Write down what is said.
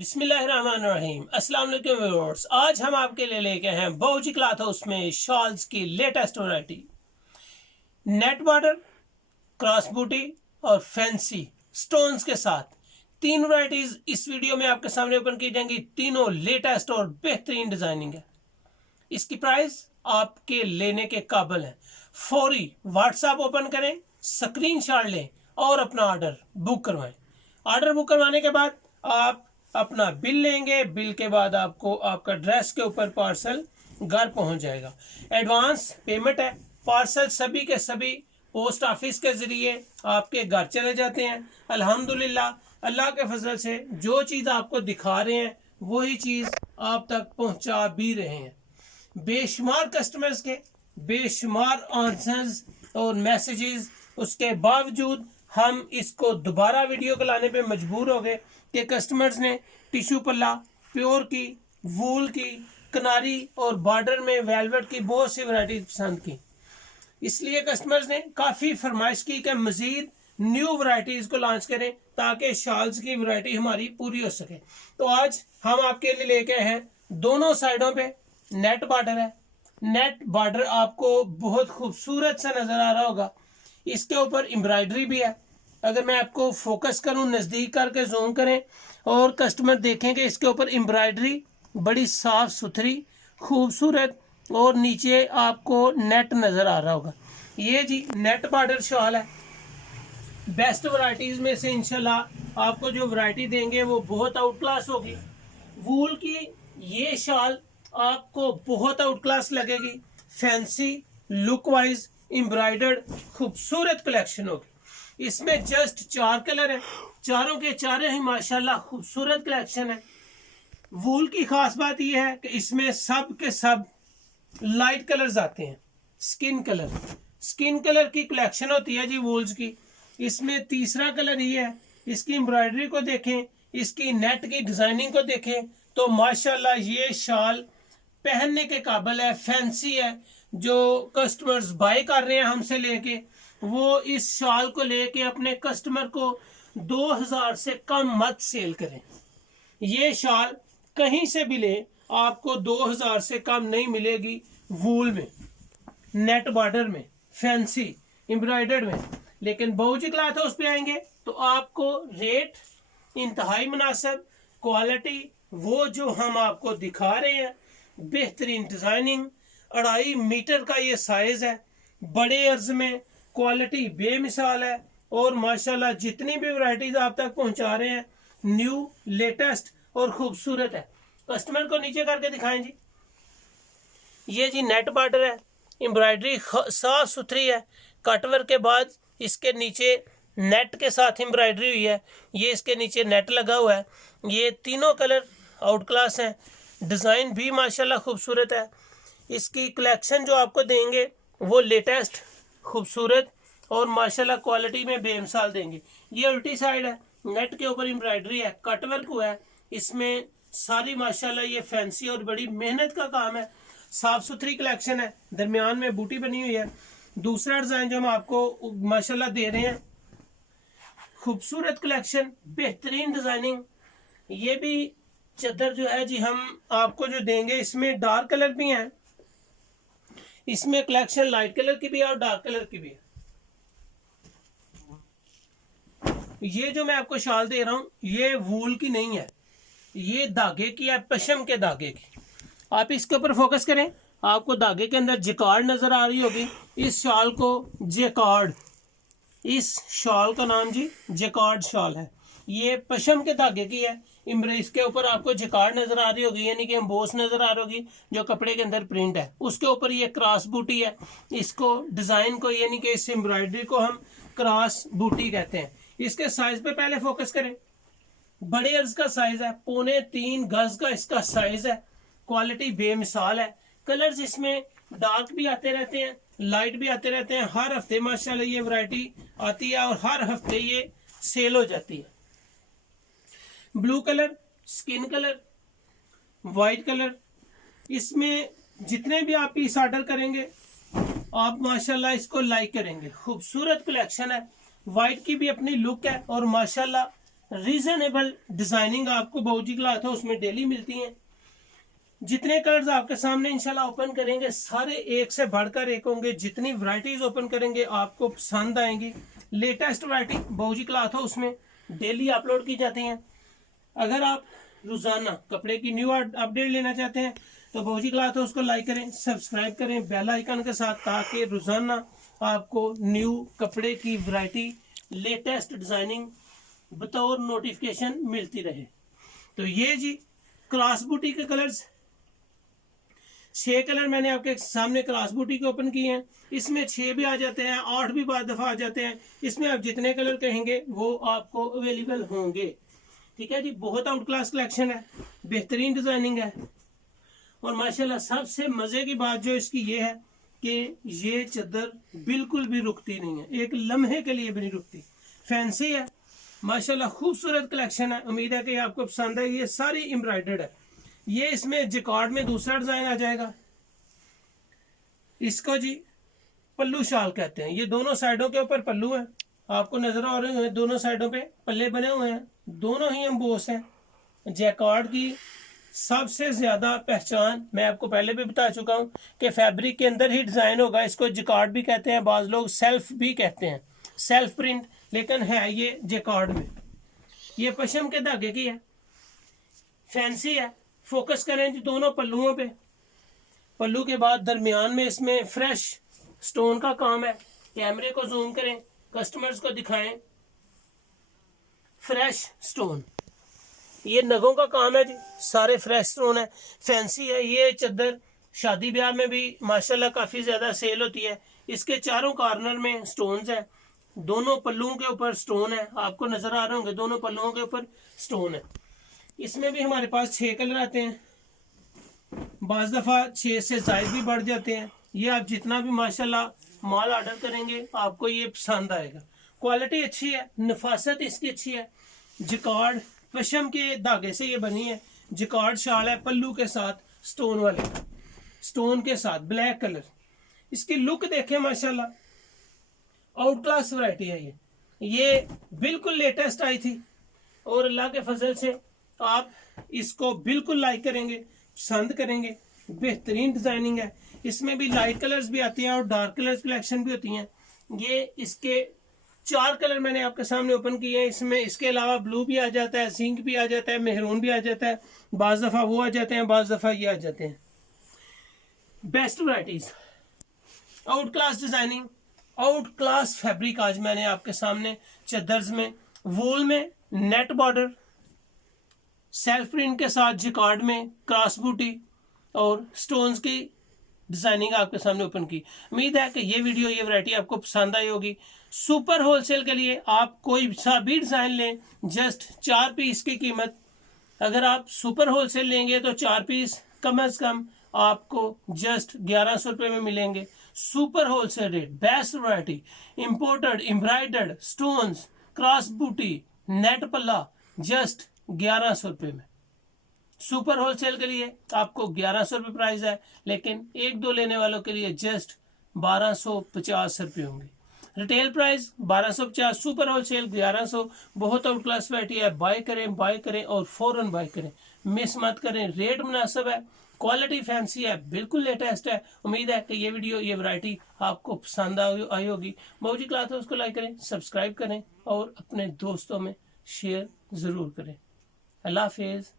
बिस्मिल्लाहिर्रहमानिर्रहीम। अस्सलाम वालेकुम व्यूअर्स, आज हम आपके लिए लेके हैं बावर्ची क्लॉथ हाउस में शॉल्स की latest variety. Net border, cross बूटी और फैंसी स्टोन्स के साथ तीन वैरायटीज इस वीडियो में आपके सामने ओपन की जाएंगी। तीनों लेटेस्ट और बेहतरीन डिजाइनिंग है। इसकी प्राइस आपके लेने के काबिल है। फौरी व्हाट्सएप ओपन करें, स्क्रीनशॉट लें और अपना ऑर्डर बुक करवाएं। ऑर्डर बुक करवाने के बाद आप अपना बिल लेंगे। बिल के बाद आपको आपका ड्रेस के ऊपर पार्सल घर पहुंच जाएगा। एडवांस पेमेंट है। पार्सल सभी के सभी पोस्ट ऑफिस के जरिए आपके घर चले जाते हैं। अल्हम्दुलिल्लाह, अल्लाह के फजल से जो चीज़ आपको दिखा रहे हैं वही चीज़ आप तक पहुंचा भी रहे हैं। बेशुमार कस्टमर्स के बेशुमार आंसर्स और मैसेजेस, उसके बावजूद हम इसको दोबारा वीडियो को लाने पे मजबूर हो गए कि कस्टमर्स ने टिश्यू पल्ला, प्योर की, वूल की, कनारी और बॉर्डर में वेलवेट की बहुत सी वैरायटी पसंद की। इसलिए कस्टमर्स ने काफ़ी फरमाइश की कि मज़ीद न्यू वैरायटीज़ को लॉन्च करें ताकि शॉल्स की वैरायटी हमारी पूरी हो सके। तो आज हम आपके लिए लेके हैं दोनों साइडों पे नेट बॉर्डर है। नेट बॉर्डर आपको बहुत खूबसूरत सा नज़र आ रहा होगा। इसके ऊपर एम्ब्रॉयडरी भी है। अगर मैं आपको फोकस करूं, नज़दीक करके जूम करें और कस्टमर देखें कि इसके ऊपर एम्ब्रॉयडरी बड़ी साफ सुथरी खूबसूरत और नीचे आपको नेट नज़र आ रहा होगा। ये जी नेट बॉर्डर शॉल है। बेस्ट वैरायटीज़ में से इंशाल्लाह आपको जो वैरायटी देंगे वो बहुत आउट क्लास होगी। वूल की ये शॉल आपको बहुत आउट क्लास लगेगी। फैंसी लुक वाइज एम्ब्रॉयडर्ड खूबसूरत कलेक्शन होगी। इसमें जस्ट 4 कलर है, चारों के चारों ही माशाल्लाह खूबसूरत कलेक्शन है। वूल की खास बात यह है कि इसमें सब के सब लाइट कलर्स आते हैं। स्किन कलर की कलेक्शन होती है जी वूल्स की। इसमें तीसरा कलर ये है। इसकी एम्ब्रॉयडरी को देखें, इसकी नेट की डिजाइनिंग को देखें तो माशाल्लाह ये शॉल पहनने के काबिल है। फैंसी है। जो कस्टमर्स बाय कर रहे हैं हमसे लेके, वो इस शॉल को लेके अपने कस्टमर को 2000 से कम मत सेल करें। ये शॉल कहीं से भी ले आपको 2000 से कम नहीं मिलेगी। वूल में, नेट बॉर्डर में, फैंसी एम्ब्रॉयडर्ड में। लेकिन बावर्ची क्लॉथ हाउस पे आएंगे तो आपको रेट इंतहाई मुनासिब, क्वालिटी वो जो हम आपको दिखा रहे हैं, बेहतरीन डिजाइनिंग, 2.5 मीटर का ये साइज है। बड़े अर्ज में क्वालिटी बेमिसाल है और माशाल्लाह जितनी भी वैरायटीज आप तक पहुंचा रहे हैं न्यू, लेटेस्ट और खूबसूरत है। कस्टमर को नीचे करके दिखाएं जी। ये जी नेट बॉर्डर है। एम्ब्रॉयडरी साफ सुथरी है। कटवर्क के बाद इसके नीचे नेट के साथ एम्ब्रॉयडरी हुई है। ये इसके नीचे नेट लगा हुआ है। ये तीनों कलर आउट क्लास हैं। डिज़ाइन भी माशाल्लाह खूबसूरत है। इसकी कलेक्शन जो आपको देंगे वो लेटेस्ट, खूबसूरत और माशाल्लाह क्वालिटी में बेमिसाल देंगे। ये उल्टी साइड है। नेट के ऊपर एम्ब्रॉयडरी है, कटवर्क हुआ है। इसमें सारी माशाल्लाह ये फैंसी और बड़ी मेहनत का काम है। साफ सुथरी कलेक्शन है। दरमियान में बूटी बनी हुई है। दूसरा डिज़ाइन जो हम आपको माशाल्लाह दे रहे हैं, खूबसूरत कलेक्शन, बेहतरीन डिज़ाइनिंग। ये भी चद्दर जो है जी हम आपको जो देंगे इसमें डार्क कलर भी हैं। इसमें कलेक्शन लाइट कलर की भी है और डार्क कलर की भी है। ये जो मैं आपको शाल दे रहा हूँ ये वूल की नहीं है, ये धागे की है, पशम के धागे की। आप इसके ऊपर फोकस करें, आपको धागे के अंदर जिकार्ड नजर आ रही होगी। इस शाल को जिकार्ड, इस शॉल का नाम जी जिकार्ड शॉल है। ये पशम के धागे की है। इसके ऊपर आपको जिकार्ड नजर आ रही होगी, यानी कि एम्बोस नजर आ रही होगी जो कपड़े के अंदर प्रिंट है। उसके ऊपर ये क्रॉस बूटी है। इसको डिजाइन को, यानी कि इस एम्ब्रॉयडरी को हम क्रॉस बूटी कहते हैं। इसके साइज पे पहले फोकस करें। बड़े अर्ज का साइज है, 3.25 गज का इसका साइज है। क्वालिटी बेमिसाल है। कलर्स इसमें डार्क भी आते रहते हैं, लाइट भी आते रहते हैं। हर हफ्ते माशाल्लाह ये वैरायटी आती है और हर हफ्ते ये सेल हो जाती है। Blue colour, skin colour, white colour, इसमें जितने भी आप पीस ऑर्डर करेंगे आप माशाल्लाह इसको लाइक करेंगे। खूबसूरत कलेक्शन है। वाइट की भी अपनी लुक है और माशाल्लाह रीजनेबल डिजाइनिंग आपको बाबूजी क्लॉथ है उसमें डेली मिलती हैं। जितने कलर्स आपके सामने इंशाल्लाह ओपन करेंगे सारे एक से बढ़कर एक होंगे। जितनी वैरायटीज ओपन करेंगे आपको पसंद आएंगी। लेटेस्ट वैरायटी बाबूजी क्लॉथ है उसमें डेली अपलोड की जाती हैं। अगर आप रोजाना कपड़े की न्यू अपडेट लेना चाहते हैं तो बाबूजी क्लॉथ है उसको लाइक करें, सब्सक्राइब करें बेल आइकन के साथ, ताकि रोजाना आपको न्यू कपड़े की वैरायटी लेटेस्ट डिजाइनिंग बतौर नोटिफिकेशन मिलती रहे। तो ये जी क्रॉस बूटी के कलर्स 6 कलर मैंने आपके सामने क्रॉस बूटी के ओपन किए हैं। इसमें 6 भी आ जाते हैं, 8 भी बाद दफा आ जाते हैं। इसमें आप जितने कलर कहेंगे वो आपको अवेलेबल होंगे। ठीक है जी, बहुत आउट क्लास कलेक्शन है, बेहतरीन डिजाइनिंग है। और माशाल्लाह सबसे मजे की बात जो इसकी ये है कि ये चादर बिल्कुल भी रुकती नहीं है, एक लम्हे के लिए भी नहीं रुकती। फैंसी है माशाल्लाह, खूबसूरत कलेक्शन है। उम्मीद है कि आपको पसंद है। ये सारी एम्ब्रॉयडर्ड है। ये इसमें जिकार्ड में दूसरा डिजाइन आ जाएगा। इसको जी पल्लू शाल कहते हैं। ये दोनों साइडों के ऊपर पल्लू है, आपको नजर आ रहे हैं। दोनों साइडों पे पल्ले बने हुए हैं, दोनों ही एम्बोस हैं। जैकार्ड की सबसे ज्यादा पहचान मैं आपको पहले भी बता चुका हूं कि फैब्रिक के अंदर ही डिजाइन होगा। इसको जिकार्ड भी कहते हैं, बाज लोग सेल्फ भी कहते हैं, सेल्फ प्रिंट, लेकिन है ये जैकार्ड में। ये पशम के धागे की है, फैंसी है। फोकस करें जी दोनों पल्लुओं पे। पल्लू के बाद दरमियान में इसमें फ्रेश स्टोन का काम है। कैमरे को जूम करें, कस्टमर्स को दिखाएं। फ्रेश स्टोन, ये नगों का काम है जी, सारे फ्रेश स्टोन है, फैंसी है। ये चादर शादी ब्याह में भी माशाल्लाह काफी ज्यादा सेल होती है। इसके चारों कॉर्नर में स्टोन्स है, दोनों पल्लुओं के ऊपर स्टोन है, आपको नजर आ रहे होंगे, दोनों पल्लुओं के ऊपर स्टोन है। इसमें भी हमारे पास 6 कलर आते हैं, बाज दफा 6 से जायद भी बढ़ जाते हैं। ये आप जितना भी माशाल्लाह माल ऑर्डर करेंगे आपको ये पसंद आएगा। क्वालिटी अच्छी है, नफासत इसकी अच्छी है। जिकार्ड पशम के धागे से ये बनी है। जिकार्ड शाल है पल्लू के साथ, स्टोन वाले स्टोन के साथ ब्लैक कलर। इसकी लुक देखें माशाल्लाह, आउट क्लास वैरायटी है। ये बिल्कुल लेटेस्ट आई थी और अल्लाह के फजल से आप इसको बिल्कुल लाइक करेंगे, पसंद करेंगे। बेहतरीन डिजाइनिंग है। इसमें भी लाइट कलर्स भी आती हैं और डार्क कलर्स कलेक्शन भी होती हैं। ये इसके 4 कलर मैंने आपके सामने ओपन किए हैं। इसमें इसके अलावा ब्लू भी आ जाता है, जिंक भी आ जाता है, मेहरून भी आ जाता है, बाज दफा वो आ जाते हैं, बाज दफा ये आ जाते हैं। Best varieties, out class designing, out class fabric आज मैंने आपके सामने चद्दर्स में, वूल में, नेट बॉर्डर, सेल्फ प्रिंट के साथ जिकार्ड में, क्रॉस बूटी और स्टोन्स की डिजाइनिंग आपके सामने ओपन की। उम्मीद है कि ये वीडियो, ये वैरायटी आपको पसंद आई होगी। सुपर होलसेल के लिए आप कोई सा भी डिजाइन लें, जस्ट 4 पीस की कीमत। अगर आप सुपर होलसेल लेंगे तो 4 पीस कम से कम आपको जस्ट 1100 रुपये में मिलेंगे। Super wholesale rate, best variety, imported, embroidered, stones, cross बूटी, नेट पल्ला, जस्ट 1100 रुपये में। सुपर होलसेल के लिए आपको 1100 रुपये प्राइस है, लेकिन 1-2 लेने वालों के लिए जस्ट 1250 रुपये होंगे। Retail price 1250, super wholesale 1100। बहुत आउट क्लास वैरायटी है। बाय करें और फौरन बाय करें, मिस मत करें। रेट मुनासिब है, क्वालिटी फैंसी है, बिल्कुल लेटेस्ट है। उम्मीद है कि ये वीडियो, ये वैरायटी आपको पसंद आई होगी। बाबूजी क्लॉथ हाउस को लाइक करें, सब्सक्राइब करें और अपने दोस्तों में शेयर जरूर करें। अल्लाह हाफिज।